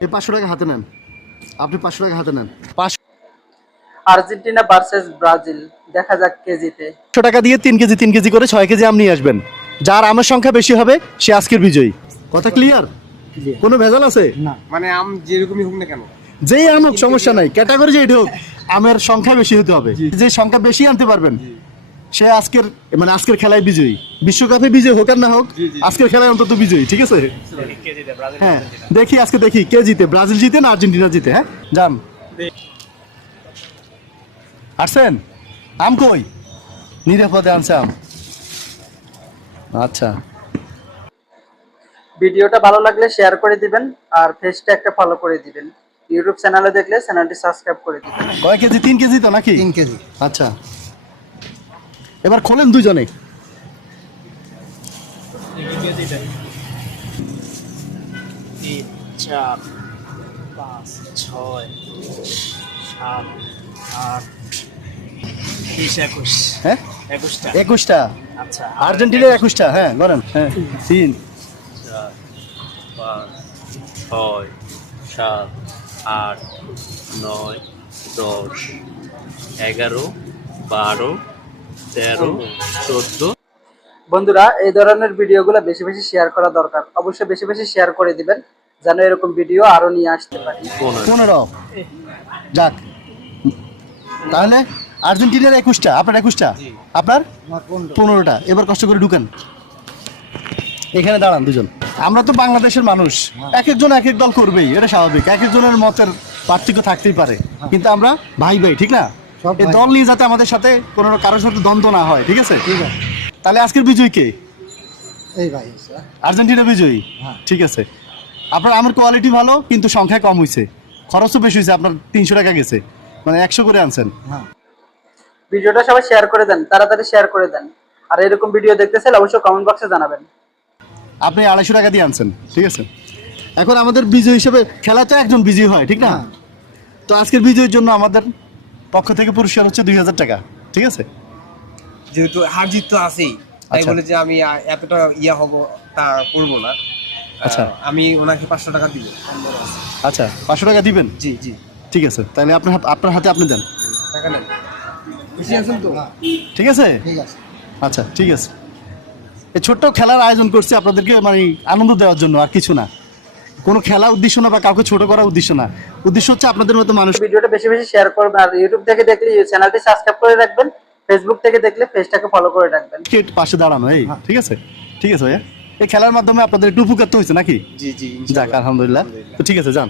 এই 500 টাকা হাতে নেন, আপনি 500 টাকা হাতে নেন। আর্জেন্টিনা ভার্সেস ব্রাজিল, দেখা যাক কে জিতে। 500 টাকা দিয়ে 3 কেজি করে 6 কেজি আম নিয়ে আসবেন। যার আমের সংখ্যা বেশি হবে সে আজকের বিজয়ী। কথা ক্লিয়ার? কোনো ভেজাল আছে না? মানে আম যেরকমই হোক না কেন, যেই আম হোক সমস্যা নাই, ক্যাটাগরি যেই হোক, আমের সংখ্যা বেশি হতে হবে। যে সংখ্যা বেশি আনতে পারবেন সে আজকের খেলায় বিজয়ী। বিশ্বকাপে বিজয়ী হোক আর না হোক, আজকের খেলায় অন্তত বিজয়ী। ঠিক আছে? হ্যাঁ, দেখি কে জিতে, ব্রাজিল জিতে না আর্জেন্টিনা জিতে। হ্যাঁ, যান। আসছেন? আম কই? নিরাপদে আনছে আম। আচ্ছা, ভিডিওটা ভালো লাগলে শেয়ার করে দিবেন, আর পেজটা একটা ফলো করে দিবেন। ইউটিউব চ্যানেলে দেখলে চ্যানেলটি সাবস্ক্রাইব করে দিবেন। কয় কেজি? 3 কেজি তো নাকি? 3 কেজি। আচ্ছা, এবার খোলেন দুজনে। 3, 4, 5, 6, 7, 8, 20, 21। হ্যাঁ, 21টা। 21টা। আচ্ছা, আর্জেন্টিনার 21টা। হ্যাঁ, বলেন। হ্যাঁ, 3, 4, 5, 6, 7, 8, 9, 10, 11, 12, 13, 14। বন্ধুরা, এই ধরনের ভিডিওগুলো বেশি বেশি শেয়ার করা দরকার। অবশ্যই বেশি বেশি শেয়ার করে দিবেন, যেন এরকম ভিডিও আরো নিয়ে আসতে পারি। 15। যাক, তাহলে আর্জেন্টিনার 21টা, আপনার 21টা, আপনার 15টা। এবার কষ্ট করে ঢুকেন, এখানে দাঁড়ান দুজন। আমরা তো বাংলাদেশের মানুষ, এক একজন এক এক দল করবেই, এটা স্বাভাবিক। এক একজনের মতের পার্থক্য থাকতেই পারে, কিন্তু আমরা ভাই ভাই, ঠিক না? এই দল নিয়ে যাতে আমাদের সাথে কোনো কারোর সাথে দ্বন্দ্ব না হয়। ঠিক আছে? তাহলে আজকের বিজয়ী কে? এই ভাই আর্জেন্টিনা বিজয়ী। ঠিক আছে, আপনার আমের কোয়ালিটি ভালো, কিন্তু সংখ্যা কম হয়েছে, খরচও বেশি হয়েছে। আপনার 300 টাকা গেছে, মানে 100 করে আনছেন। ভিডিওটা সবাই শেয়ার করে দেন, তাড়াতাড়ি শেয়ার করে দেন। আর এরকম ভিডিও দেখতে চাইলে অবশ্যই কমেন্ট বক্সে জানাবেন। আপনি 250 টাকা দিয়ে আনছেন। ঠিক আছে, এখন আমাদের বিজয়ী হিসেবে খেলাতে একজন বিজয়ী হয়, ঠিক না? তো আজকের বিজয়ীর জন্য আমাদের পক্ষ থেকে পুরস্কার হচ্ছে 2000 টাকা। ঠিক আছে? যেহেতু হার জিত তো আছেই, তাই আচ্ছা। বলে যে আমি এতটা হব তা করবো না। আচ্ছা। আমি ওনাকে 500 টাকা দিব। আচ্ছা, 500 টাকা দিবেন? জি জি, ঠিক আছে, তাহলে আপনার হাতে আপনি দেন। টাকা নেন। খুশি আছেন তো? ঠিক আছে? ঠিক আছে। আচ্ছা, ঠিক আছে। এই ছোট্ট খেলার আয়োজন করছি আপনাদেরকে, মানে আনন্দ দেওয়ার জন্য, আর কিছু না। কোনো খেলা উদ্দেশ্য না, বা কাউকে ছোট করার উদ্দেশ্য না। উদ্দেশ্য হচ্ছে আপনাদের মতো মানুষ। ভিডিওটা বেশি বেশি শেয়ার করবেন, আর ইউটিউব থেকে দেখলে চ্যানেলটি সাবস্ক্রাইব করে রাখবেন, ফেসবুক থেকে দেখলে পেজটাকে ফলো করে রাখবেন। পাশে দাঁড়ানো, এই ঠিক আছে? ঠিক আছে ভাইয়া, এই খেলার মাধ্যমে আপনাদের একটু উপকার তো হয়েছে নাকি? জি জি, যাক, আলহামদুলিল্লাহ। তো ঠিক আছে, যান।